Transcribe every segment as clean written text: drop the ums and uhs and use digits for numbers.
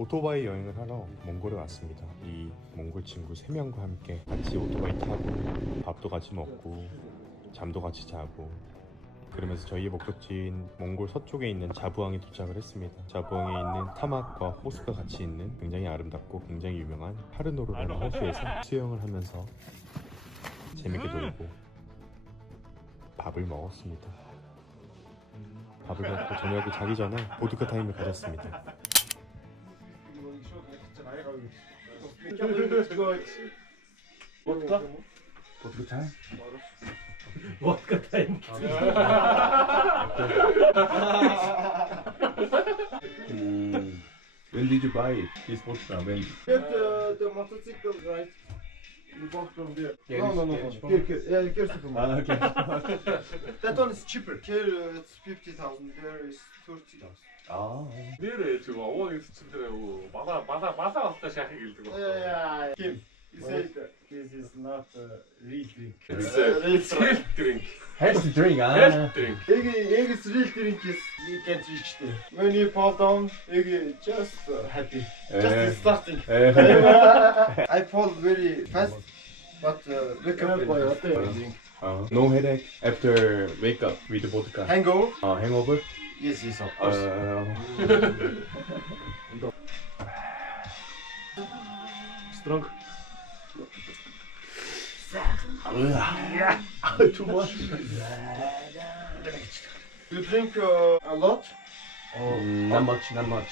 오토바이 여행을 하러 몽골에 왔습니다. 이 몽골 친구 3명과 함께 같이 오토바이 타고 밥도 같이 먹고 잠도 같이 자고 그러면서 저희의 목적지인 몽골 서쪽에 있는 자부항에 도착을 했습니다. 자부항에 있는 타막과 호수가 같이 있는 굉장히 아름답고 굉장히 유명한 파르노르라는 호수에서 수영을 하면서 재밌게 놀고 밥을 먹었습니다. 밥을 먹고 저녁에 자기 전에 보드카 타임을 가졌습니다. Vodka? 보드카 타임? Vodka time. When did you buy it? This vodka? When? The motorcycle, right? You bought from there. No. Here, Ah, okay. That one is cheaper. Here it's 50,000. There is 30,000. 아. Nereye çıkıyor? O üstünde o. Masa hasta şarkı girdi. Kim? You say that this is not a real drink. It's a real drink. Healthy drink, ah. Health drink. Eggs real drink is you can't reach there. When you fall down, you just happy. Just starting. I fall very fast, but wake up and drink. No headache after wake up with vodka. Hangover? Hangover? Yes, of course. Strong. Too much. You drink a lot? Not much. Not much?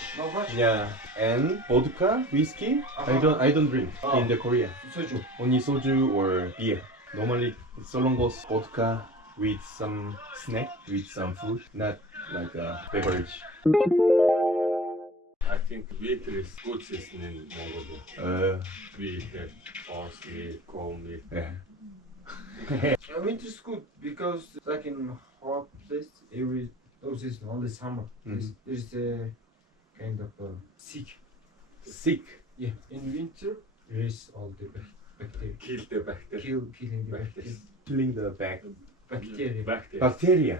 Yeah, and vodka, whiskey. I don't drink in the Korea. Soju. Only soju or beer. Normally, it's solongos vodka with some snack, with some food, not like a beverage. I think wheat is good season in Mongolia. Wheat, horse meat, cow meat. Yeah. Winter is good because like in hot place, every season, only summer. There's a kind of sick. Sick. Yeah. In winter, there is all the bacteria. Kill the bacteria. Killing the bacteria. Killing the Bacteria. bacteria.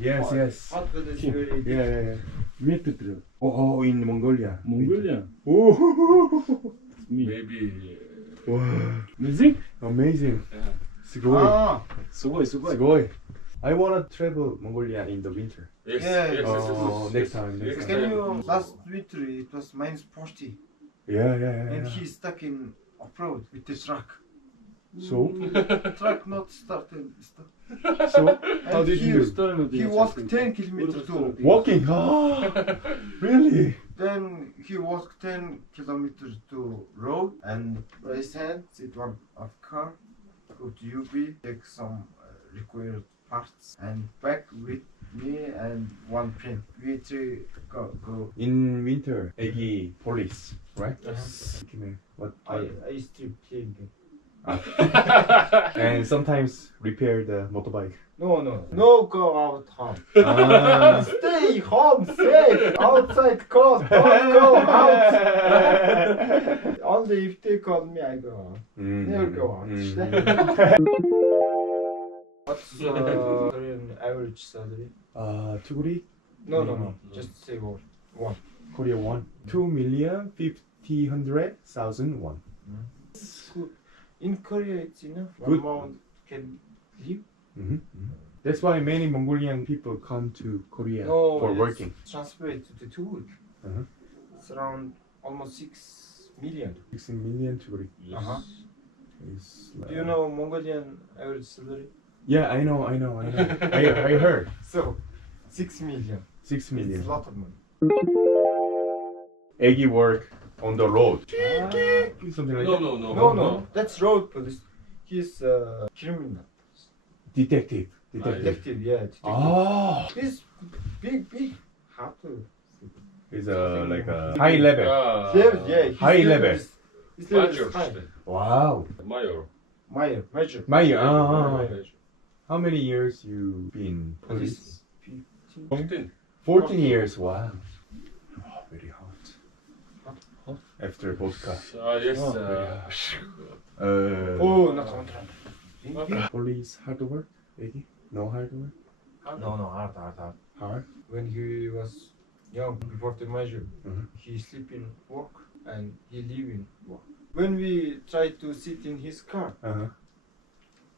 Yes. Yes. Hot weather is very Yeah. Where to throw? Oh, in Mongolia. Mongolia. Oh. Maybe. Wow. Music? Amazing. Yeah. 스고이. 수고해. 스고이. I wanna travel Mongolia in the winter. Yes. Yeah. Oh, next time. Can you last winter it was -40 Yeah. and he's stuck in off-road with the truck. So Truck not starting. how And did you do? He walked 10 kilometers too. Walking. Oh, really? Then he walked 10 kilometers to road and raise hand, sit one of car, go to UB, take some required parts and back with me and one friend. We three go. In winter, 애기 police, right? Yes. What? I strip clean. And sometimes repair the motorbike. No go out home. Ah. Stay home safe. Outside cold. Don't go out. Only if they call me, I go out. Never go out. What's Korean average salary? 투구리? No. Just say one. Korea won. 2,500,000 won. Good. In Korea, it's enough. Good. 1 month can live. That's why many Mongolian people come to Korea No, for it's working. Transferred to the 2 week. It's around almost 6 million. 6 million 투구리. Is Do you know Mongolian average salary? Yeah, I know. I heard. So, 6 million. 6 million. It's a lot of money. 애기 work on the road. Something like that. No. That's road police. He's criminal. Detective. Detective, yeah. Detective. Oh, He's big. How to? it's like a high level. Yeah. High level. His level is high. Wow. Mayor. Major. Major. Mayor. How many years you been police? 15. 14 years. Wow. Oh, very hot. After vodka. Yes. Oh, not on. Police hard work? 애기? No hard work? No, hard. Hard? When he was young, before the measure, Mhm. he sleep in work and he live in work. When we try to sit in his car, Uh-huh.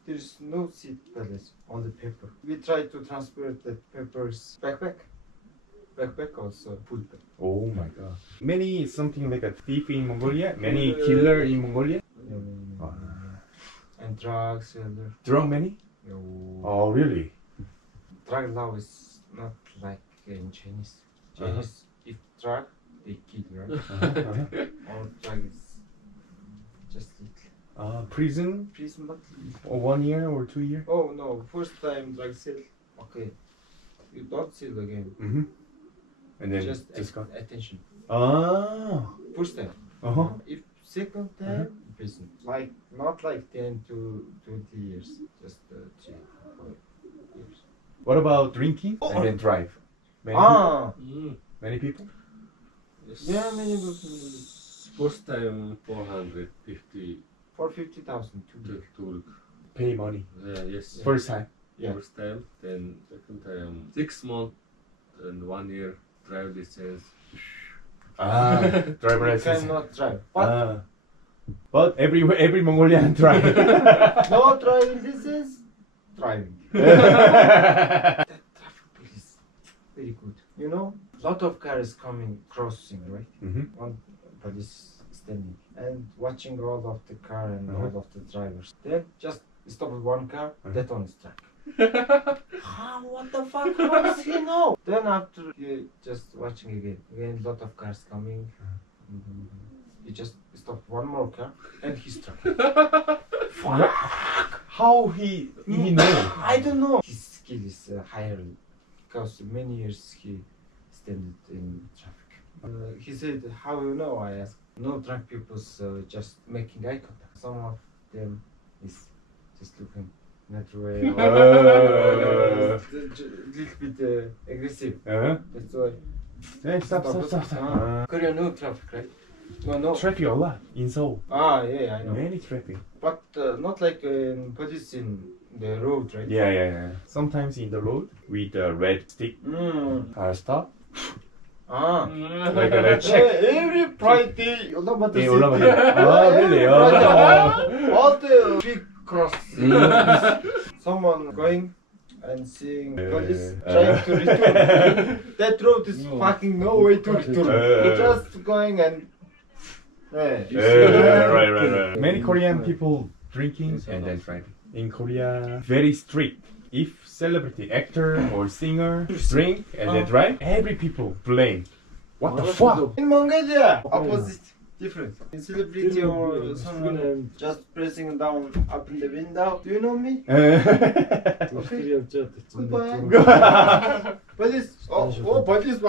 there's no seat palace on the paper. We try to transfer the papers backpack also full bag. Oh my god. Many something like a thief in Mongolia? Many killer in Mongolia? And drug seller. Drug many? Oh really? Drug law is not like in Chinese. Chinese, if drug, they kill, right? Or drug is just little. Prison? Prison, but Or 1 year or 2 years? oh no, first time drug sale, okay. You don't sell again. Mm-hmm. And then Just go. attention. Ah. First time. Uh-huh. If second time, prison. Like not like 10 to 20 years, just 3 4 years. What about drinking and then drive? Many many people? Yes. Yeah, many First time 450 for 50,000 to to Pay money. yes. First time. Yeah. First time, then second time 6 months and 1 year drive license. Driver You license. cannot drive. But But every Mongolian drive. no driving license, driving. That traffic police, very good. You know, lot of cars coming crossing, right? Mm-hmm. One police standing and watching all of the car and all of the drivers. Then just stop with one car, that one is track. What the fuck? How does he know? Then after you just watching again lot of cars coming. He just stopped one more car and he struck. How he know? I don't know. His skill is higher because many years he stand in traffic. He said, "How you know?" I asked. No drunk people just making eye contact. Some of them is just looking that way. Little bit aggressive. That's why. Hey, stop. Korea no traffic, right? No. Traffic a lot in Seoul. Yeah, I know. Many traffic. But not like police in the road, right? Yeah. Sometimes in the road with the red stick, stop. Like a red check. Every Friday, 올라가다 예, 올라가요. Really? all the big cross. Someone going and seeing police trying to return. That road is fucking no way to return. Just going and. Right. Many Korean people drinking and then driving. In Korea, very strict. If celebrity, actor or singer drink and then drive, every people blame. What the fuck? In Mongolia, opposite, different. In celebrity or someone just pressing down up in the window. Do you know me? Goodbye. Police. Police.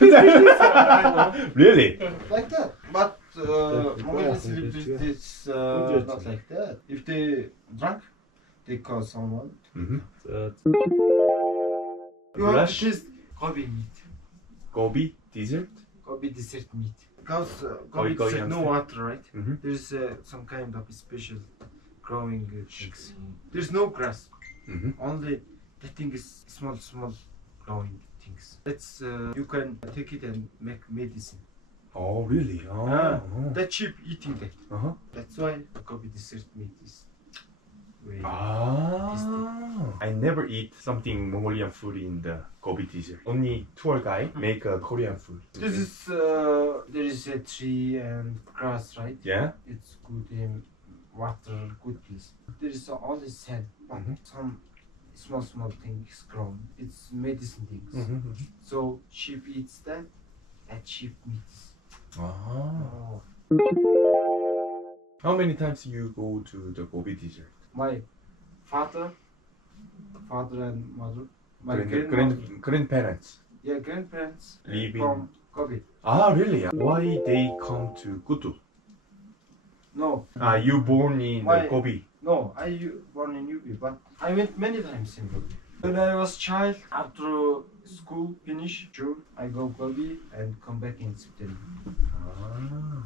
Yeah. Really? Like that. But Mongolian celebrities not like that. If they drunk, they call someone. Mm-hmm. You want to taste Gobi meat. Gobi dessert? Gobi dessert meat. Because Gobi Gobi dessert, no hamster. water, right? Mm-hmm. There's some kind of special growing things. There's no grass. Mm-hmm. Only the thing is small growing things. That's you can take it and make medicine. Oh, really? That cheap eating that. Uh-huh. That's why the Gobi dessert meat is very I never eat something Mongolian food in the Gobi dessert. Only tour guide make a Korean food. This is there is a tree and grass, right? Yeah? It's good in water, good place. There is only sand, but some small things grown. It's medicine things. So sheep eats that, and sheep meats. Oh. How many times you go to the Gobi dessert? My father and mother, my grandparents grandparents live in from Gobi. Really? Why they come to Kutu? No, You born in My- Gobi? no, I born in Ubi, but I went many times in Gobi. When I was child, after school finish, sure, I go Gobi and come back in September.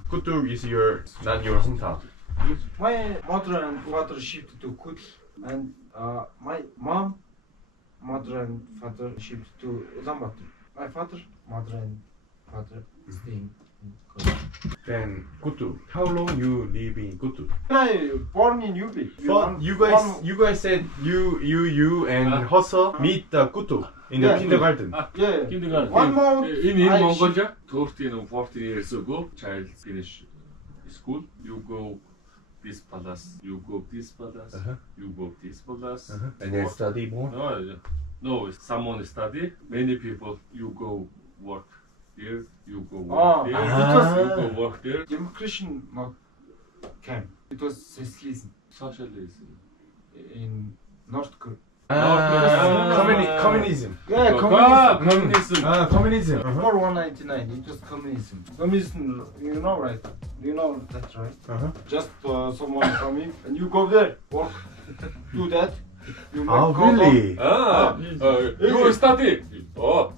Kutu is not your hometown. My mother and father shipped to Kut, and my mother and father shipped to Ulaanbaatar. My father, mother, and father staying in Gobi. Then Kutu. How long you live in Kutu? I born in Ubi. But you guys said you and Hossa meet the Kutu in the Yeah. kindergarten. Yeah. Kindergarten. 1 month. In I- Mongolia, 13 or 14 years ago, child finish school. You go this palace, you go this palace, you go this palace. And then study more. No, someone study. Many people, you go work here, you go work Ah, there, because- you go work there. Democration not camp. It was socialism Socialism. in North Korea. Communism. Yeah, Communism. Communism. Before 199, it was communism. Communism, you know, right? You know that, right? Just someone coming and you go there, work, do that. You make Oh, condom. really? You study. Oh,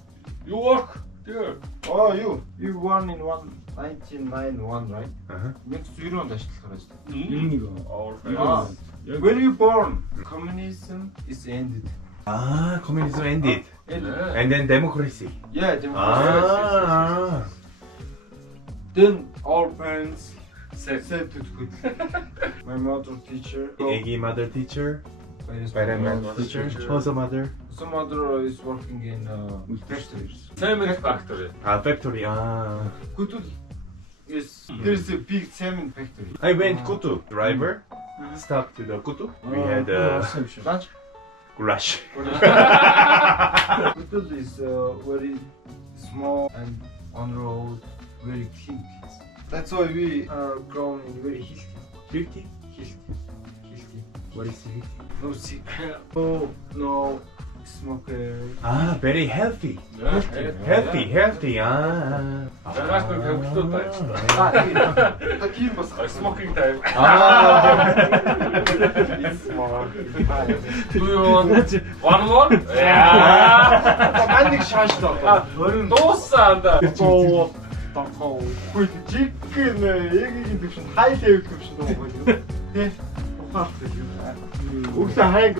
you work there. Oh, you born in 1991, right? 1990 ашиглахаар байна. Our Ah, parents. when you born, communism is ended. Communism ended. Ended. Yeah. And then democracy. Yeah, democracy. Then our parents said to school. My mother teacher. Egi mother teacher. Parent teacher. Hossa mother. Some other is working in factories. Cement factory. Factory. Kutu is there is a big cement factory. I went Kutu. Driver. Stop to the Kutu. We had Lunch. goulash. Kutu is very small and on road very clean place. That's why we are grown in very healthy. Healthy. What is it? No sick. No smoker. Very healthy. Healthy. Жаргал хөвгөлтэй Такие баска. Smoking time. It's small. Do you want one more? Yeah. Манник шааштай. Дуусаа. Хөөе чикен эгийн төвшин хай левел төвшин дуугаа юу. Тэ ухаартай юу. Өглөө хайг